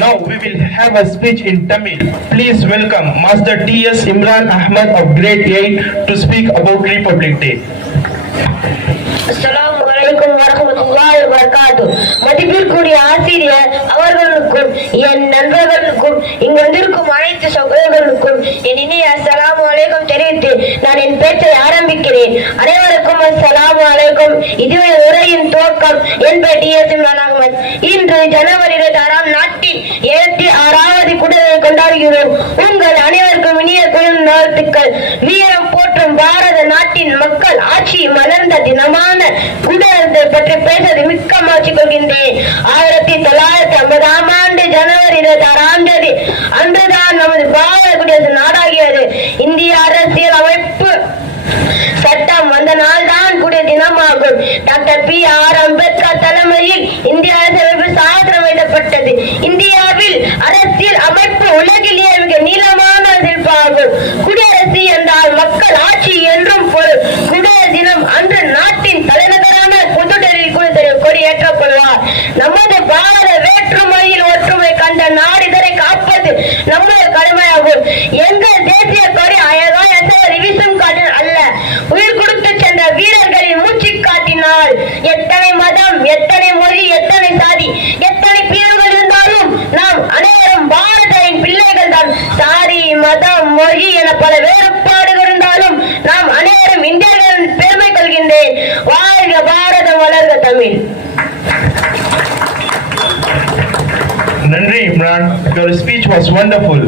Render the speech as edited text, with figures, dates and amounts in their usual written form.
Now we will have a speech in Tamil. Please welcome Master T.S. Imran Ahmad of Grade 8 to speak about Republic Day. அஸ்ஸலாமு அலைக்கும் வரஹ்மத்துல்லாஹி வபரகாத்துஹு. மதிப்பிற்குரிய ஆசிரியர் அவர்களுக்கும் என் நண்பர்களுக்கும் இங்கு வந்திருக்கும் அனைத்து சகோதரர்களுக்கும் என் இனிய அஸ்ஸலாமு அலைக்கும் தெரிவித்து நான் என் பேச்சை ஆரம்பிக்கிறேன். அனைவருக்கும் அஸ்ஸலாமு அலைக்கும். இதுவே உரையின் துவக்கம். என் பெயர் டி.எஸ். இம்ரான் அஹ்மத். இன்று ஜனவரி 26 நாட்டின் 76வது குடியரசை கொண்டாடுகிறோம். உங்கள் அனைவருக்கும் இனிய குளிர் வாழ்த்துக்கள். வீரம் போற்றும் பாரத நாட்டின் மக்கள் ஆட்சி மலர்ந்த தினமான குடியரசை பற்றி பேசுவதை மிக்க மகிழ்ச்சி கொள்கின்றேன். 1950 ஆண்டு ஜனவரி 26 அன்றுதான் நமது பாரத குடியரசு நாடாகியது. இந்திய அரசியல் அமைப்பு சட்டம் வந்த நாள் தான் குடிய தினமாகும். Doctor B.R.. அம்பேத்கர் தலைமையில் இந்திய அரசியலமைப்பு சாசனம் எழுதப்பட்டது. இந்தியாவில் அரசியல் அமைப்பு உலகிலேயே மிக நீளமான சிறப்பாகும். குடியரசு என்றால் மக்கள் ஆட்சி என்றும் பொருள். குடியரசு தினம் அன்று நாட்டின் தலைநகரான புதுடெல்லியில் கொடி ஏற்றப்படுவார். நமது பாரத வேற்றுமையில் ஒற்றுமை கண்ட நாடு இதனை காப்பது நமது கடமையாகும். எங்கள் தேசிய கொடி அழகாய் வீசும் காட்டினால் அல்ல, உயிர் கொடுத்து சென்ற வீரர்களின் மூச்சு காட்டினால். எத்தனை மதம், எத்தனை மொழி, எத்தனை சாதி, எத்தனை பிரிவுகள் இருந்தாலும் நாம் அனைவரும் பாரதியின் பிள்ளைகள் தான். சாதி, மதம், மொழி என பல வேறுபாடுகள் இருந்தாலும் நாம் அனைவரும் இந்தியர்கள் பெருமை கொள்கின்றேன். வாழ்க பாரதம், வளர்க Tamil. Nandri Imran, your speech was wonderful.